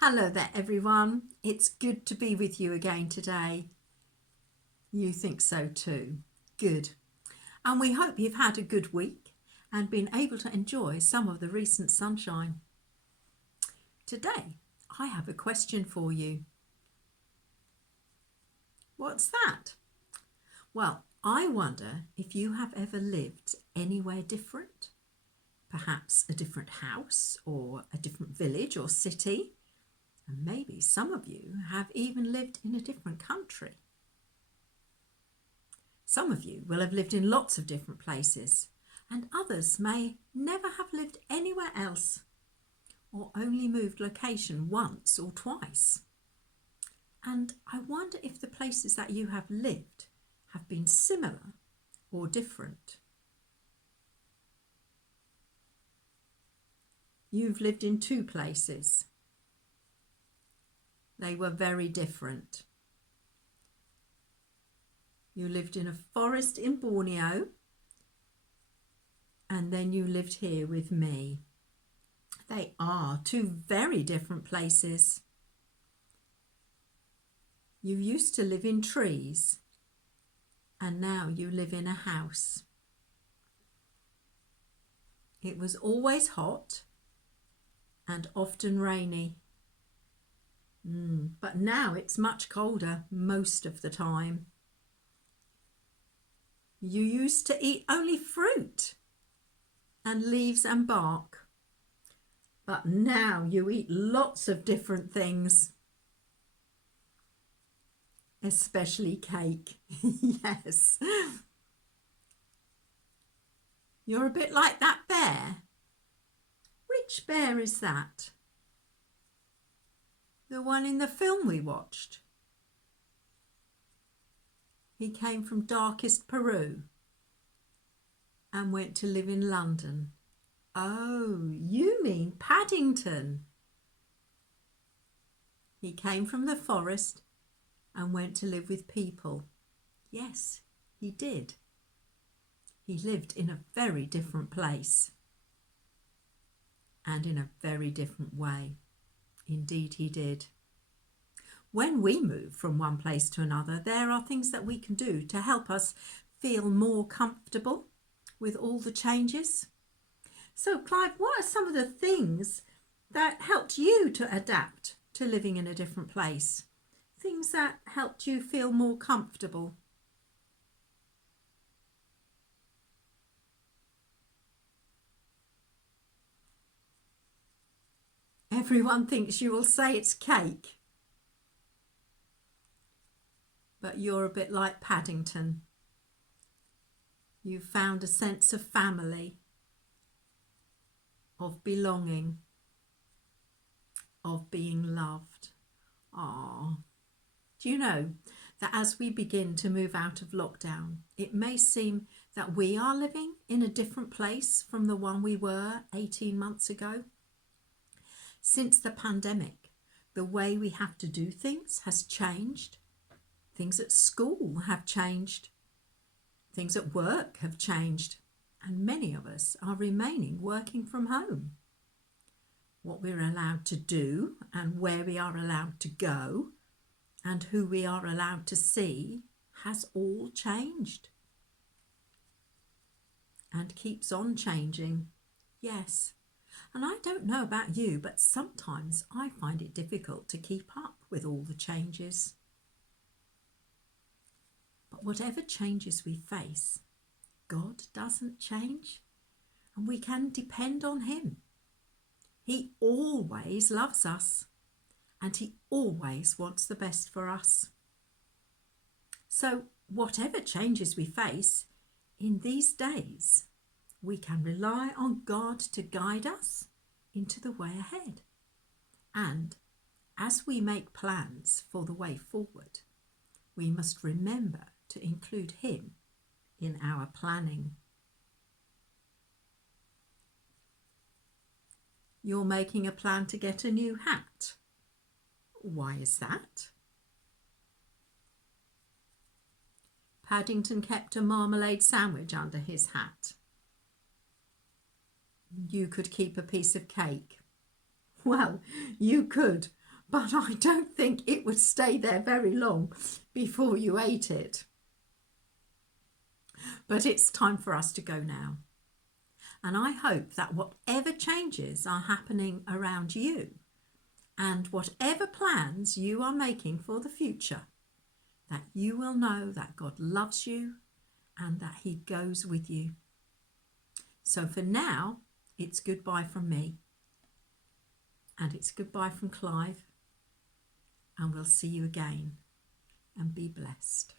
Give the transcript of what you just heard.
Hello there, everyone. It's good to be with you again today. You think so too. Good. And we hope you've had a good week and been able to enjoy some of the recent sunshine. Today, I have a question for you. What's that? Well, I wonder if you have ever lived anywhere different, perhaps a different house or a different village or city. And maybe some of you have even lived in a different country. Some of you will have lived in lots of different places, and others may never have lived anywhere else or only moved location once or twice. And I wonder if the places that you have lived have been similar or different. You've lived in two places. They were very different. You lived in a forest in Borneo, and then you lived here with me. They are two very different places. You used to live in trees, and now you live in a house. It was always hot and often rainy. But now it's much colder most of the time. You used to eat only fruit and leaves and bark, but now you eat lots of different things, especially cake. Yes. You're a bit like that bear. Which bear is that? The one in the film we watched. He came from darkest Peru and went to live in London. Oh, you mean Paddington. He came from the forest and went to live with people. Yes, he did. He lived in a very different place and in a very different way. Indeed, he did. When we move from one place to another, there are things that we can do to help us feel more comfortable with all the changes. So, Clive, what are some of the things that helped you to adapt to living in a different place? Things that helped you feel more comfortable? Everyone thinks you will say it's cake. But you're a bit like Paddington. You found a sense of family, of belonging, of being loved. Ah, do you know that as we begin to move out of lockdown, it may seem that we are living in a different place from the one we were 18 months ago? Since the pandemic, the way we have to do things has changed. Things at school have changed. Things at work have changed. And many of us are remaining working from home. What we're allowed to do and where we are allowed to go and who we are allowed to see has all changed and keeps on changing. Yes. And I don't know about you, but sometimes I find it difficult to keep up with all the changes. But whatever changes we face, God doesn't change, and we can depend on Him. He always loves us, and He always wants the best for us. So whatever changes we face in these days, we can rely on God to guide us into the way ahead. And as we make plans for the way forward, we must remember to include Him in our planning. You're making a plan to get a new hat. Why is that? Paddington kept a marmalade sandwich under his hat. You could keep a piece of cake. Well, you could, but I don't think it would stay there very long before you ate it. But it's time for us to go now. And I hope that whatever changes are happening around you and whatever plans you are making for the future, that you will know that God loves you and that he goes with you. So for now, it's goodbye from me. And it's goodbye from Clive. And we'll see you again. And be blessed.